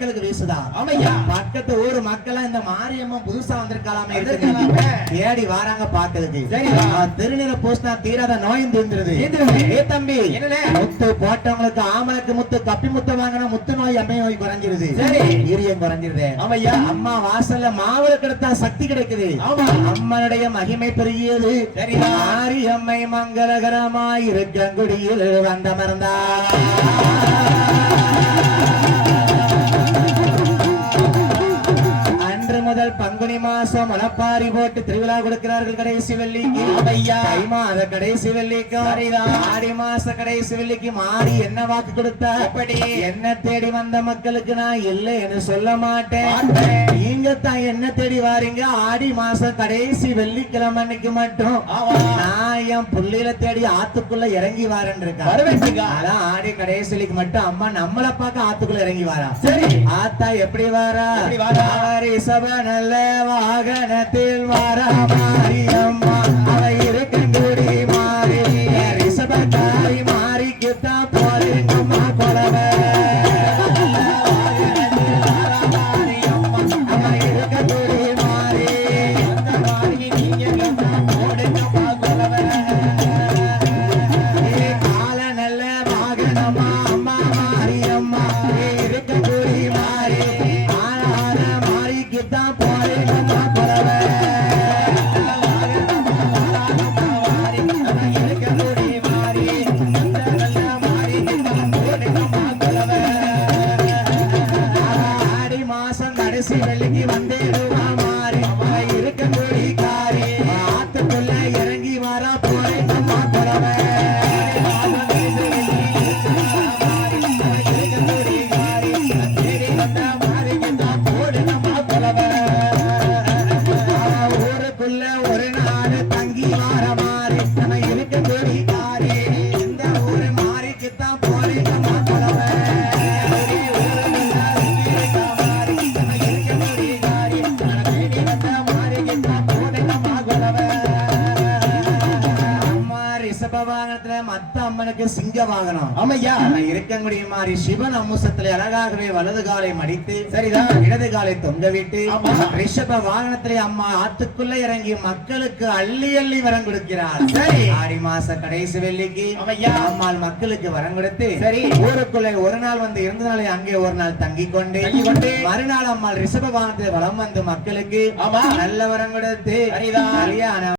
மக்களுக்கு வீசுதா ஆமையா. பக்கத்து ஊர் மக்கள் இந்த மாரியம்மன் புதுசா வந்திருக்கலாமே. தேடி வராங்க பாக்குறதுக்கு. திருநீர பூசினா தீராத நோயும் தீர்ந்துருது. ஏ தம்பி? முத்து போட்டவங்களுக்கு ஆமலுக்கு முத்து கப்பி முத்து வாங்கினா முத்து நோய் அம்மை நோய் குறைஞ்சிருது சரி. வீரியம் குறைஞ்சிருது ஆமையா. அம்மா வாசல்ல மாவுல கிடைத்தா சக்தி கிடைக்குது. அம்மனுடைய மகிமை பெருகியது. மாரியம்மை மங்களகரமாய் இருக்கங்குடியில் வந்த மறந்தா முதல் பங்குனி மாசம் மலப்பாரி போட்டு திருவிழா கொடுக்கிறார்கள் கடைசி வெள்ளிக்கு. தை மாத கடைசி வெள்ளிக்கு ஆடி மாச கடைசி வெள்ளிக்கு மாறி என்ன வாக்கு கொடுத்தா எப்படி? என்ன தேடி வந்த மக்களுக்கு நான் இல்லைன்னு சொல்ல மாட்டேன். நீங்க தான் என்ன தேடி வாரீங்க ஆடி மாசம் கடைசி வெள்ளிக்கிழமை அன்னைக்கு மட்டும். நான் என் புள்ளையில தேடி ஆத்துக்குள்ள இறங்கி வாரேன் இருக்கேன். அதான் ஆடி கடைசி வெள்ளிக்கு மட்டும் அம்மா நம்மள பார்க்க ஆத்துக்குள்ள இறங்கி வாரா சரி. ஆத்தா எப்படி வாரா வாரா? நல்ல வாகனத்தில் வாரா கடைசி வந்தேடுவா மாறி இருக்க காரி ஆத்துக்குள்ள இறங்கி வர போறேன் ஊருக்குள்ள ஒரு நாள் தங்கி வர மாறி. நம்ம இருக்க காரி வாகனத்துல மத்த அம்மனுக்கு சிங்க வாகனம் ஆமையா. இருக்கக்கூடிய மாதிரி சிவன் அம்முசத்துல அழகாகவே வலது காலை மடித்து சரிதான். இடது காலை தொங்க விட்டு. ரிஷப வாகனத்திலே அம்மா ஆத்துக்குள்ள இறங்கி மக்களுக்கு அள்ளி அள்ளி வரம் கொடுக்கிறார் சரி. ஆடி மாச கடைசி வெள்ளிக்கு ஆமையா. அம்மாள் மக்களுக்கு வரம் கொடுத்து சரி. ஊருக்குள்ள ஒரு நாள் வந்து இருந்த நாளை அங்கே ஒரு நாள் தங்கி கொண்டு. மறுநாள் அம்மாள் ரிஷப வாகனத்தில் வலம் வந்து மக்களுக்கு. நல்ல வரம் கொடுத்து சரிதான்.